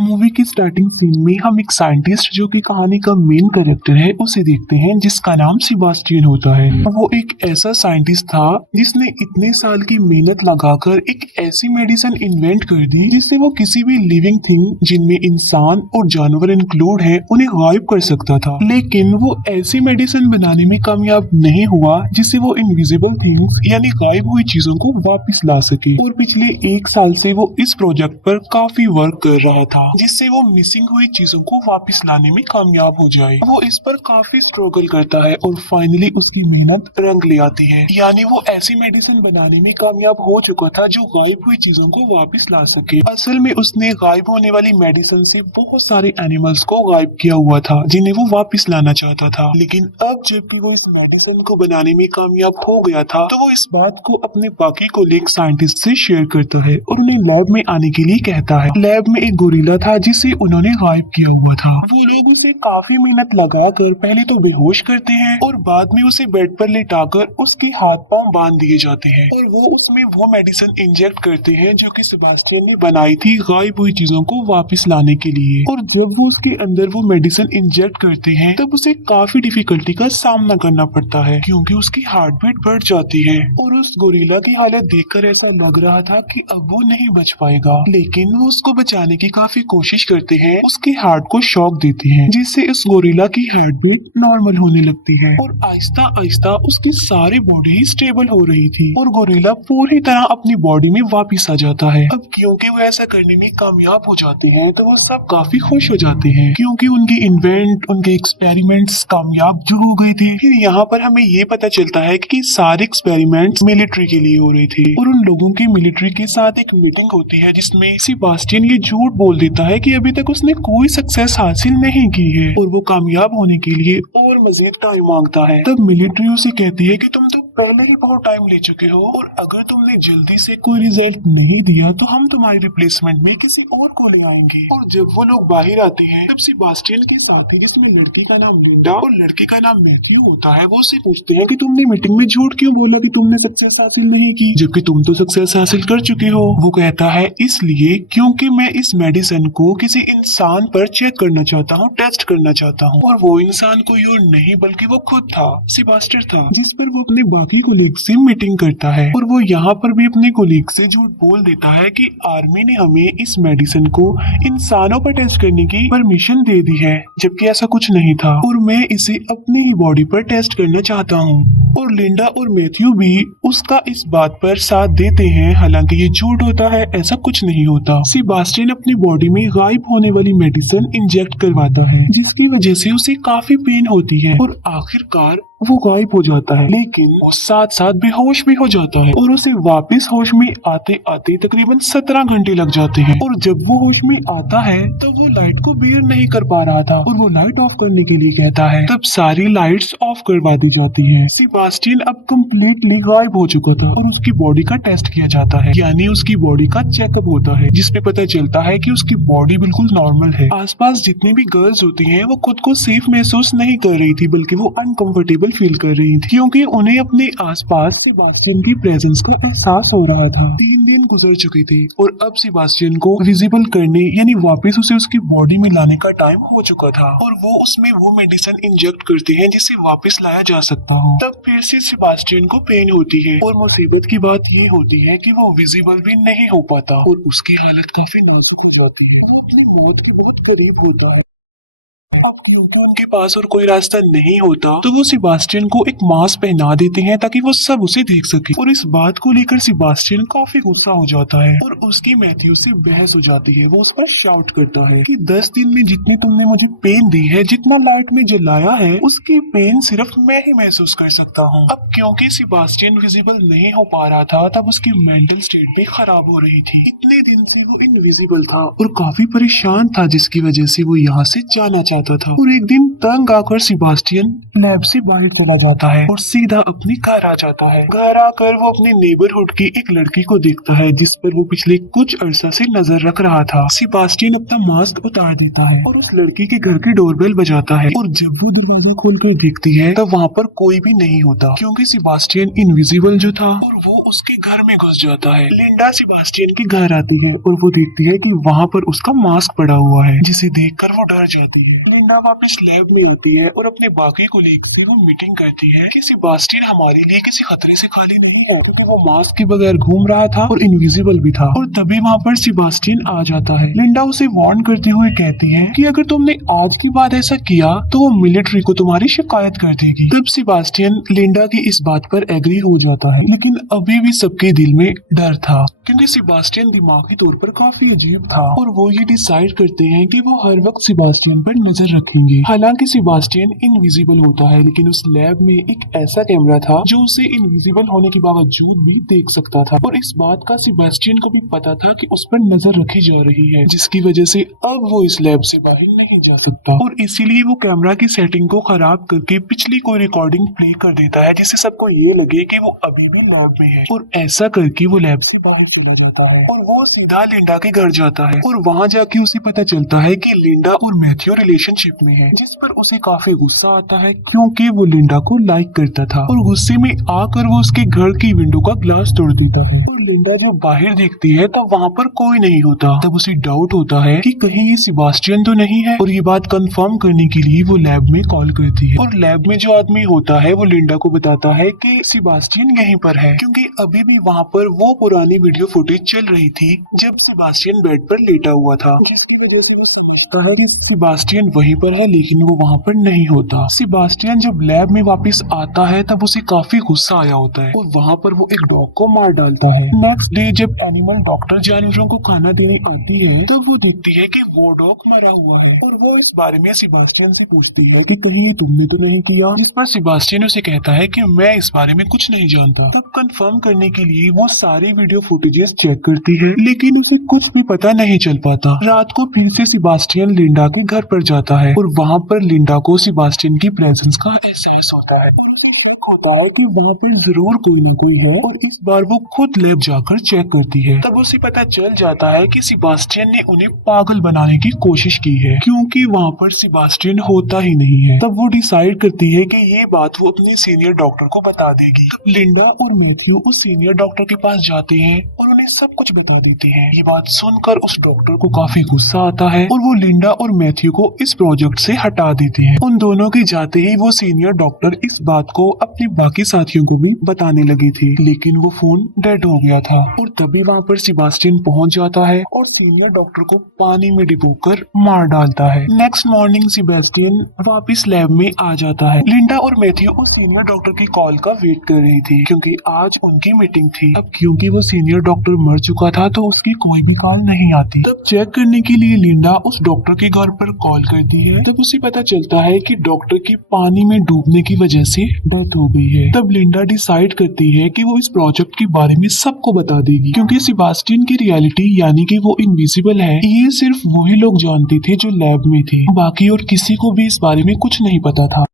Movie की starting scene में हम एक साइंटिस्ट जो कि कहानी का मेन कैरेक्टर है उसे देखते हैं जिसका नाम सेबास्टियन होता है। वो एक ऐसा साइंटिस्ट था जिसने इतने साल की मेहनत लगाकर एक ऐसी मेडिसिन इन्वेंट कर दी जिससे वो किसी भी लिविंग थिंग जिनमें इंसान और जानवर इंक्लूड है उन्हें गायब कर सकता था। लेकिन वो ऐसी मेडिसिन बनाने में कामयाब नहीं हुआ जिससे वो इनविजिबल थिंग्स यानी गायब हुई चीजों को वापस ला सके। और पिछले 1 साल से वो इस प्रोजेक्ट पर काफी वर्क कर रहा था जिससे वो मिसिंग हुई चीजों को वापस लाने में कामयाब हो जाए। वो इस पर काफी स्ट्रगल करता है और फाइनली उसकी मेहनत रंग ले आती है, यानी वो ऐसी मेडिसिन बनाने में कामयाब हो चुका था जो गायब हुई चीजों को वापस ला सके। असल में उसने गायब होने वाली मेडिसिन से बहुत सारे एनिमल्स को गायब किया हुआ था जिन्हें वो वापस लाना चाहता था। लेकिन अब जब भी वो इस मेडिसिन को बनाने में कामयाब हो गया था तो वो इस बात को अपने बाकी कोलीग साइंटिस्ट से शेयर करता है और उन्हें लैब में आने के लिए कहता है। लैब में एक गोरिल्ला था जिसे उन्होंने गायब किया हुआ था। वो लोग उसे काफी मेहनत लगाकर पहले तो बेहोश करते हैं और बाद में उसे बेड पर लेटाकर उसके हाथ पांव बांध दिए जाते हैं और वो उसमें वो मेडिसिन इंजेक्ट करते हैं जो कि सेबास्टियन ने बनाई थी गायब हुई चीजों को वापस लाने के लिए। और जब वो उसके अंदर वो मेडिसिन इंजेक्ट करते हैं तब उसे काफी डिफिकल्टी का सामना करना पड़ता है क्योंकि उसकी हार्ट बीट बढ़ जाती है और उस गोरिल्ला की हालत देखकर ऐसा लग रहा था कि अब वो नहीं बच पाएगा। लेकिन वो उसको बचाने की काफी कोशिश करते हैं, उसके हार्ट को शॉक देते हैं जिससे इस गोरिल्ला की हार्ट बीट नॉर्मल होने लगती है और आहिस्ता आहिस्ता उसकी सारी बॉडी स्टेबल हो रही थी और गोरिल्ला पूरी तरह अपनी बॉडी में वापस आ जाता है। अब क्योंकि वो ऐसा करने में कामयाब हो जाते हैं तो वो सब काफी खुश हो जाते हैं क्योंकि उनके इन्वेंट उनके एक्सपेरिमेंट्स कामयाब जो हो गए थे। फिर यहाँ पर हमें ये पता चलता है कि सारे एक्सपेरिमेंट्स मिलिट्री के लिए हो रहे थे और उन लोगों की मिलिट्री के साथ एक मीटिंग होती है जिसमें सेबास्टियन ये झूठ बोल देता है कि अभी तक उसने कोई सक्सेस हासिल नहीं की है और वो कामयाब होने के लिए और मजीद टाइम मांगता है। तब मिलिट्री उसे कहती है कि तुम तो पहले ही बहुत टाइम ले चुके हो और अगर तुमने जल्दी से कोई रिजल्ट नहीं दिया तो हम तुम्हारी रिप्लेसमेंट में किसी और को ले आएंगे। और जब वो लोग बाहर आते हैं तब सेबास्टियन के साथी जिसमें लड़की का नाम लिंडा और लड़के का नाम मैथ्यू होता है वो उससे पूछते हैं कि तुमने मीटिंग में झूठ क्यों बोला कि तुमने सक्सेस हासिल नहीं की जबकि तुम तो सक्सेस हासिल कर चुके हो। वो कहता है इसलिए क्योंकि मैं इस मेडिसिन को किसी इंसान पर चेक करना चाहता हूँ, टेस्ट करना चाहता हूँ। और वो इंसान कोई और नहीं बल्कि वो खुद था, सेबास्टियन था, जिस पर वो अपने बाकी कोलीग से मीटिंग करता है। और वो यहाँ पर भी अपने कोलीग से झूठ बोल देता है कि आर्मी ने हमें इस मेडिसिन को इंसानों पर टेस्ट करने की परमिशन दे दी है जबकि ऐसा कुछ नहीं था और मैं इसे अपनी ही बॉडी पर टेस्ट करना चाहता हूँ। और लिंडा और मैथ्यू भी उसका इस बात पर साथ देते हैं, हालांकि ये झूठ होता है, ऐसा कुछ नहीं होता। सेबास्टियन अपनी बॉडी में गायब होने वाली मेडिसिन इंजेक्ट करवाता है जिसकी वजह से उसे काफी पेन होती है और आखिरकार वो गायब हो जाता है। लेकिन वो साथ साथ बेहोश भी हो जाता है और उसे वापस होश में आते आते तकरीबन 17 घंटे लग जाते हैं। और जब वो होश में आता है तो वो लाइट को बेयर नहीं कर पा रहा था और वो लाइट ऑफ करने के लिए कहता है। तब सारी लाइट्स ऑफ करवा दी जाती हैं। सेबास्टियन अब कम्प्लीटली गायब हो चुका था और उसकी बॉडी का टेस्ट किया जाता है, यानी उसकी बॉडी का चेकअप होता है जिसमें पता चलता है कि उसकी बॉडी बिल्कुल नॉर्मल है। आसपास जितनी भी गर्ल्स होती हैं वो खुद को सेफ महसूस नहीं कर रही थी बल्कि वो अनकंफर्टेबल फील कर रही थी क्योंकि उन्हें अपने आसपास सेबास्टियन की प्रेजेंस का एहसास हो रहा था। 3 दिन गुजर चुके थे और अब सेबास्टियन को विजिबल करने यानी वापस उसे उसकी बॉडी में लाने का टाइम हो चुका था और वो उसमें वो मेडिसिन इंजेक्ट करते हैं जिसे वापस लाया जा सकता हो। तब फिर से सेबास्टियन को पेन होती है और मुसीबत की बात ये होती है कि वो विजिबल भी नहीं हो पाता और उसकी हालत काफी नाजुक हो जाती है। वो अपनी मौत के बहुत करीब होता है। अब क्योंकि उनके पास और कोई रास्ता नहीं होता तो वो सेबास्टियन को एक मास्क पहना देते हैं ताकि वो सब उसे देख सके। और इस बात को लेकर सेबास्टियन काफी गुस्सा हो जाता है और उसकी मैथ्यू से बहस हो जाती है। वो उस पर शाउट करता है कि 10 दिन में जितनी तुमने मुझे पेन दी है, जितना लाइट में जलाया है, उसकी पेन सिर्फ मैं ही महसूस कर सकता हूँ। अब क्योंकि सेबास्टियन विजिबल नहीं हो पा रहा था तब उसकी मेंटल स्टेट भी खराब हो रही थी। इतने दिन से वो इनविजिबल था और काफी परेशान था जिसकी वजह से वो यहाँ से जाना चाहता आता था। और एक दिन तंग आकर सेबास्टियन लैब से बाहर चला जाता है और सीधा अपने घर आ जाता है। घर आकर वो अपने नेबरहुड की एक लड़की को देखता है जिस पर वो पिछले कुछ अरसा से नजर रख रहा था। सेबास्टियन अपना मास्क उतार देता है और उस लड़की के घर की डोरबेल बजाता है और जब वो दरवाजा खोल कर देखती है तब वहाँ पर कोई भी नहीं होता क्योंकि सेबास्टियन इनविजिबल जो था और वो उसके घर में घुस जाता है। लिंडा सेबास्टियन के घर आती है और वो देखती है कि वहाँ पर उसका मास्क पड़ा हुआ है जिसे देखकर वो डर जाती है। लिंडा वापस लैब में आती है और अपने बाकी कोलीग्स वो मीटिंग करती है कि सेबास्टियन हमारे लिए किसी खतरे से खाली नहीं है क्योंकि वो मास्क के बगैर घूम रहा था और इनविजिबल भी था। और तभी वहाँ पर सेबास्टियन आ जाता है। लिंडा उसे वार्न करते हुए कहती है कि अगर तुमने आज के बाद ऐसा किया तो वो मिलिट्री को तुम्हारी शिकायत कर देगी। तब सेबास्टियन लिंडा की इस बात पर एग्री हो जाता है लेकिन अभी भी सबके दिल में डर था क्योंकि सेबास्टियन दिमागी तौर पर काफी अजीब था और वो ये डिसाइड करते हैं कि वो हर वक्त सेबास्टियन पर नजर रखेंगे। हालांकि सेबास्टियन इनविजिबल होता है लेकिन उस लैब में एक ऐसा कैमरा था जो उसे इनविजिबल होने के बावजूद भी देख सकता था और इस बात का सेबास्टियन को भी पता था कि उस पर नजर रखी जा रही है जिसकी वजह से अब वो इस लैब से बाहर नहीं जा सकता और इसीलिए वो कैमरा की सेटिंग को खराब करके पिछली कोई रिकॉर्डिंग प्ले कर देता है जिससे सबको ये लगे कि वो अभी भी लैब में है और ऐसा करके वो लैब से बाहर चला जाता है और वो सीधा लिंडा के घर जाता है और वहाँ जाके उसे पता चलता है कि लिंडा और मैथ्यू रिलेशनशिप में है जिस पर उसे काफी गुस्सा आता है क्योंकि वो लिंडा को लाइक करता था और गुस्से में आकर वो उसके घर की विंडो का ग्लास तोड़ देता है और लिंडा जब बाहर देखती है तब वहाँ पर कोई नहीं होता। तब उसे डाउट होता है कि कहीं ये सेबास्टियन तो नहीं है और ये बात कंफर्म करने के लिए वो लैब में कॉल करती है और लैब में जो आदमी होता है वो लिंडा को बताता है कि सेबास्टियन यहीं पर है क्योंकि अभी भी वहाँ पर वो पुरानी वीडियो फुटेज चल रही थी जब सेबास्टियन बेड पर लेटा हुआ था। सेबास्टियन वहीं पर है लेकिन वो वहाँ पर नहीं होता। सेबास्टियन जब लैब में वापस आता है तब उसे काफी गुस्सा आया होता है और वहाँ पर वो एक डॉग को मार डालता है। नेक्स्ट डे जब एनिमल डॉक्टर जानवरों को खाना देने आती है तब वो देखती है कि वो डॉग मरा हुआ है और वो इस बारे में सेबास्टियन से पूछती है कि कहीं ये तुमने तो नहीं किया, जिस पर सेबास्टियन उसे कहता है कि मैं इस बारे में कुछ नहीं जानता। तब कंफर्म करने के लिए वो सारी वीडियो फुटेजेस चेक करती है लेकिन उसे कुछ भी पता नहीं चल पाता। रात को फिर से सेबास्टियन लिंडा के घर पर जाता है और वहाँ पर लिंडा को सेबास्टियन की प्रेजेंस का एहसास होता है कि वहाँ पर जरूर कोई ना कोई है और इस बार वो खुद लैब जाकर चेक करती है। तब उसे पता चल जाता है कि सेबास्टियन ने उन्हें पागल बनाने की कोशिश की है क्योंकि वहाँ पर सेबास्टियन होता ही नहीं है। तब वो डिसाइड करती है कि ये बात वो अपने सीनियर डॉक्टर को बता देगी। लिंडा और मैथ्यू उस सीनियर डॉक्टर के पास जाते हैं और उन्हें सब कुछ बता देते हैं। ये बात सुनकर उस डॉक्टर को काफी गुस्सा आता है और वो लिंडा और मैथ्यू को इस प्रोजेक्ट से हटा देते हैं। उन दोनों के जाते ही वो सीनियर डॉक्टर इस बात को अपने बाकी साथियों को भी बताने लगी थी लेकिन वो फोन डेड हो गया था और तभी वहाँ पर सेबास्टियन पहुँच जाता है और सीनियर डॉक्टर को पानी में डुबोकर मार डालता है। नेक्स्ट मॉर्निंग सेबास्टियन वापस लैब में आ जाता है। लिंडा और मैथ्यू उस सीनियर डॉक्टर की कॉल का वेट कर रही थी क्योंकि आज उनकी मीटिंग थी। अब क्योंकि वो सीनियर डॉक्टर मर चुका था तो उसकी कोई भी कॉल नहीं आती। तब चेक करने के लिए लिंडा उस डॉक्टर के घर पर कॉल करती है। तब उसे पता चलता है कि डॉक्टर की पानी में डूबने की वजह से डेथ हो गई है। तब लिंडा डिसाइड करती है कि वो इस प्रोजेक्ट के बारे में सबको बता देगी क्योंकि सेबास्टियन की रियलिटी यानी कि वो इनविजिबल है ये सिर्फ वही लोग जानते थे जो लैब में थे, बाकी और किसी को भी इस बारे में कुछ नहीं पता था।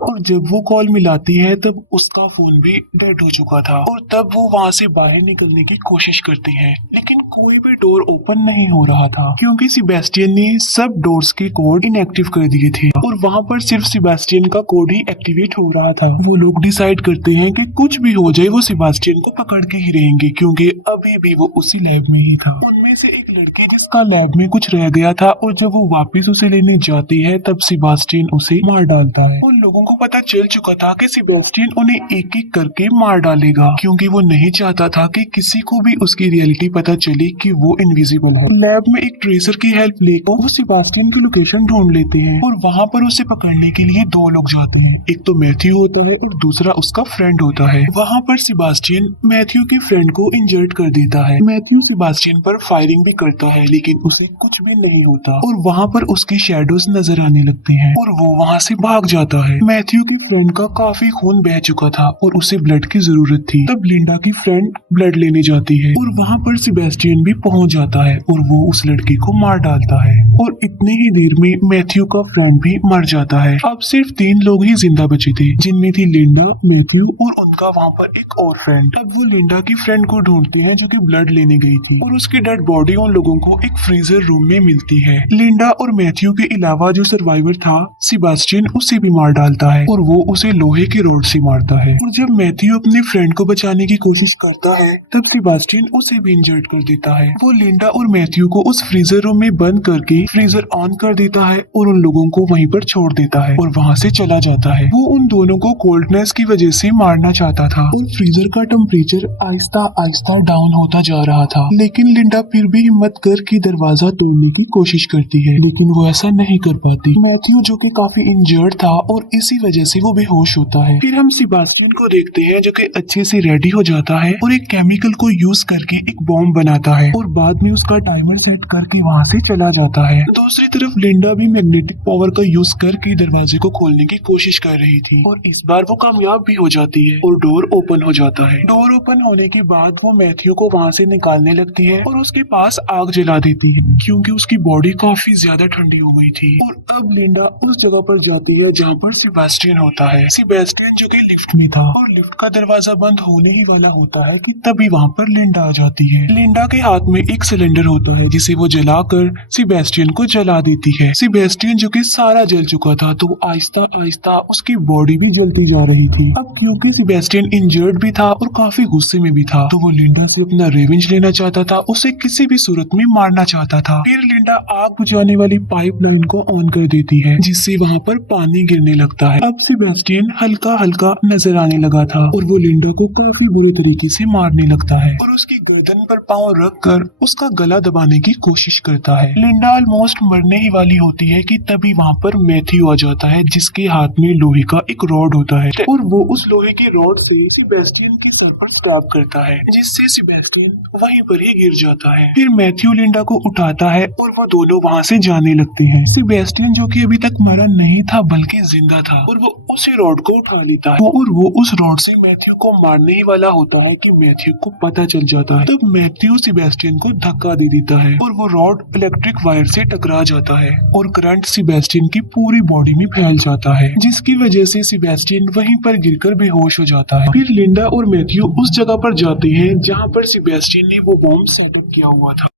और जब वो कॉल मिलाती है तब उसका फोन भी डेड हो चुका था और तब वो वहाँ से बाहर निकलने की कोशिश करती है लेकिन कोई भी डोर ओपन नहीं हो रहा था क्योंकि सेबास्टियन ने सब डोर्स के कोड इनएक्टिव कर दिए थे और वहाँ पर सिर्फ सेबास्टियन का कोड ही एक्टिवेट हो रहा था। वो लोग डिसाइड करते हैं कि कुछ भी हो जाए वो सेबास्टियन को पकड़ के ही रहेंगे क्योंकि अभी भी वो उसी लैब में ही था। उनमें से एक लड़की जिसका लैब में कुछ रह गया था और जब वो वापिस उसे लेने जाती है तब सेबास्टियन उसे मार डालता है। उन लोगों को पता चल चुका था कि सेबास्टियन उन्हें एक एक करके मार डालेगा क्योंकि वो नहीं चाहता था कि किसी को भी उसकी रियलिटी पता चले कि वो इनविजिबल है। लैब में एक ट्रेसर की हेल्प लेकर वो सेबास्टियन की लोकेशन ढूंढ लेते हैं और वहाँ पर उसे पकड़ने के लिए दो लोग जाते हैं। एक तो मैथ्यू होता है और दूसरा उसका फ्रेंड होता है। वहाँ पर सेबास्टियन मैथ्यू के फ्रेंड को इंजर्ड कर देता है। मैथ्यू सेबास्टियन पर फायरिंग भी करता है लेकिन उसे कुछ भी नहीं होता और वहाँ पर उसके शैडोज नजर आने लगते हैं और वो वहाँ से भाग जाता है। मैथ्यू मैथ्यू की फ्रेंड का काफी खून बह चुका था और उसे ब्लड की जरूरत थी। तब लिंडा की फ्रेंड ब्लड लेने जाती है और वहाँ पर सेबेस्टियन भी पहुँच जाता है और वो उस लड़की को मार डालता है और इतने ही देर में मैथ्यू का फ्रेंड भी मर जाता है। अब सिर्फ 3 लोग ही जिंदा बचे थे, जिनमें थी लिंडा, मैथ्यू और उनका वहाँ पर एक और फ्रेंड। अब वो लिंडा की फ्रेंड को ढूंढते हैं जो कि ब्लड लेने गई थी और उसकी डेड बॉडी उन लोगों को एक फ्रीजर रूम में मिलती है। लिंडा और मैथ्यू के अलावा जो सर्वाइवर था सेबेस्टियन उसे भी मार डालता है और वो उसे लोहे के रोड से मारता है। और जब मैथ्यू अपने फ्रेंड को बचाने की कोशिश करता है तब सेबेस्टियन उसे भी इंजर्ड कर देता है। वो लिंडा और मैथ्यू को उस फ्रीजर रूम में बंद करके फ्रीजर ऑन कर देता है और उन लोगों को वहीं पर छोड़ देता है और वहाँ से चला जाता है। वो उन दोनों को कोल्डनेस की वजह से मारना चाहता था और फ्रीजर का टेम्परेचर आहिस्ता आहिस्ता डाउन होता जा रहा था, लेकिन लिंडा फिर भी हिम्मत करके दरवाजा तोड़ने की कोशिश करती है, लेकिन वो ऐसा नहीं कर पाती। मैथ्यू जो कि काफी इंजर्ड था और इसी वजह से वो बेहोश होता है। फिर हम सेबेस्टियन को देखते हैं जो कि अच्छे से रेडी हो जाता है और एक केमिकल को यूज करके एक बॉम्ब बनाता है और बाद में उसका टाइमर सेट करके वहाँ से चला जाता है। दूसरी तरफ लिंडा भी मैग्नेटिक पावर का यूज करके दरवाजे को खोलने की कोशिश कर रही थी और इस बार वो कामयाब भी हो जाती है और डोर ओपन हो जाता है। डोर ओपन होने के बाद वो मैथ्यू को वहाँ से निकालने लगती है और उसके पास आग जला देती है क्योंकि उसकी बॉडी काफी ज्यादा ठंडी हो गई थी। और अब लिंडा उस जगह पर जाती है जहाँ पर सेबेस्टियन होता है। सेबेस्टियन जो कि लिफ्ट में था और लिफ्ट का दरवाजा बंद होने ही वाला होता है कि तभी वहाँ पर लिंडा आ जाती है। लिंडा के हाथ में एक सिलेंडर होता है जिसे वो जलाकर सेबेस्टियन को जला देती है। सेबेस्टियन जो कि सारा जल चुका था तो आहिस्ता आहिस्ता उसकी बॉडी भी जलती जा रही थी। अब क्योंकि सेबेस्टियन इंजर्ड भी था और काफी गुस्से में भी था तो वो लिंडा से अपना रिवेंज लेना चाहता था, उसे किसी भी सूरत में मारना चाहता था। फिर लिंडा आग बुझाने वाली पाइपलाइन को ऑन कर देती है जिससे वहाँ पर पानी गिरने लगता है। अब सेबेस्टियन हल्का हल्का नजर आने लगा था और वो लिंडा को काफी बुरे तरीके से मारने लगता है और उसकी गर्दन पर पांव रख कर उसका गला दबाने की कोशिश करता है। लिंडा ऑलमोस्ट मरने ही वाली होती है कि तभी वहाँ पर मैथ्यू आ जाता है जिसके हाथ में लोहे का एक रॉड होता है और वो उस लोहे के रॉड से सेबेस्टियन के सर पर स्टैब करता है जिससे सेबेस्टियन वहीं पर ही गिर जाता है। फिर मैथ्यू लिंडा को उठाता है और वो दोनों वहाँ से जाने लगते हैं। सेबेस्टियन जो कि अभी तक मरा नहीं था बल्कि जिंदा था और वो उसी रॉड को उठा लेता है और वो उस रॉड से मैथ्यू को मारने ही वाला होता है कि मैथ्यू को पता चल जाता है। तब मैथ्यू सेबेस्टियन को धक्का दे देता है और वो रॉड इलेक्ट्रिक वायर से टकरा जाता है और करंट सेबेस्टियन की पूरी बॉडी में फैल जाता है जिसकी वजह से सेबेस्टियन वहीं पर गिरकर बेहोश हो जाता है। फिर लिंडा और मैथ्यू उस जगह पर जाते हैं जहाँ पर सेबेस्टियन ने वो बॉम्ब सेटअप किया हुआ था।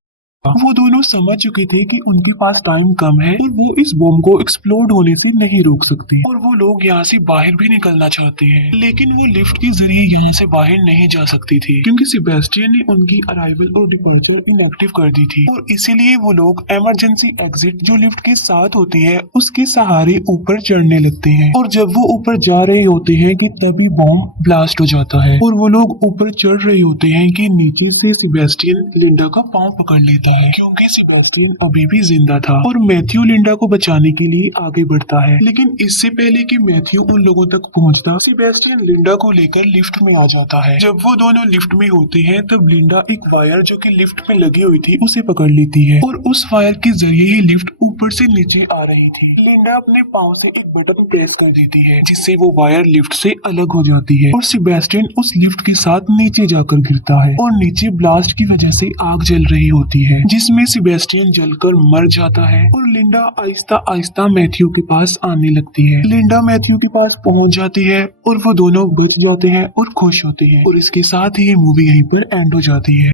वो दोनों समझ चुके थे कि उनके पास टाइम कम है और वो इस बॉम्ब को एक्सप्लोड होने से नहीं रोक सकते और वो लोग यहाँ से बाहर भी निकलना चाहते हैं, लेकिन वो लिफ्ट के जरिए यहाँ से बाहर नहीं जा सकती थी क्योंकि सेबेस्टियन ने उनकी अराइवल और डिपार्चर इनएक्टिव कर दी थी और इसीलिए वो लोग इमरजेंसी एग्जिट जो लिफ्ट के साथ होती है उसके सहारे ऊपर चढ़ने लगते हैं और जब वो ऊपर जा रहे होते हैं कि तभी बॉम्ब ब्लास्ट हो जाता है और वो लोग ऊपर चढ़ रहे होते हैं कि नीचे से सेबेस्टियन लिंडा का पाँव पकड़ लेता है क्योंकि सेबेस्टियन अभी भी जिंदा था और मैथ्यू लिंडा को बचाने के लिए आगे बढ़ता है। लेकिन इससे पहले कि मैथ्यू उन लोगों तक पहुंचता, सेबेस्टियन लिंडा को लेकर लिफ्ट में आ जाता है। जब वो दोनों लिफ्ट में होते हैं तब लिंडा एक वायर जो कि लिफ्ट में लगी हुई थी उसे पकड़ लेती है और उस वायर के जरिए ही लिफ्ट ऊपर से नीचे आ रही थी। लिंडा अपने पाँव से एक बटन प्रेस कर देती है जिससे वो वायर लिफ्ट से अलग हो जाती है और सेबेस्टियन उस लिफ्ट के साथ नीचे जाकर गिरता है और नीचे ब्लास्ट की वजह से आग जल रही होती है जिसमें सेबेस्टियन जलकर मर जाता है और लिंडा आहिस्ता आहिस्ता मैथ्यू के पास आने लगती है। लिंडा मैथ्यू के पास पहुंच जाती है और वो दोनों बच जाते हैं और खुश होते हैं और इसके साथ ही ये मूवी यहीं पर एंड हो जाती है।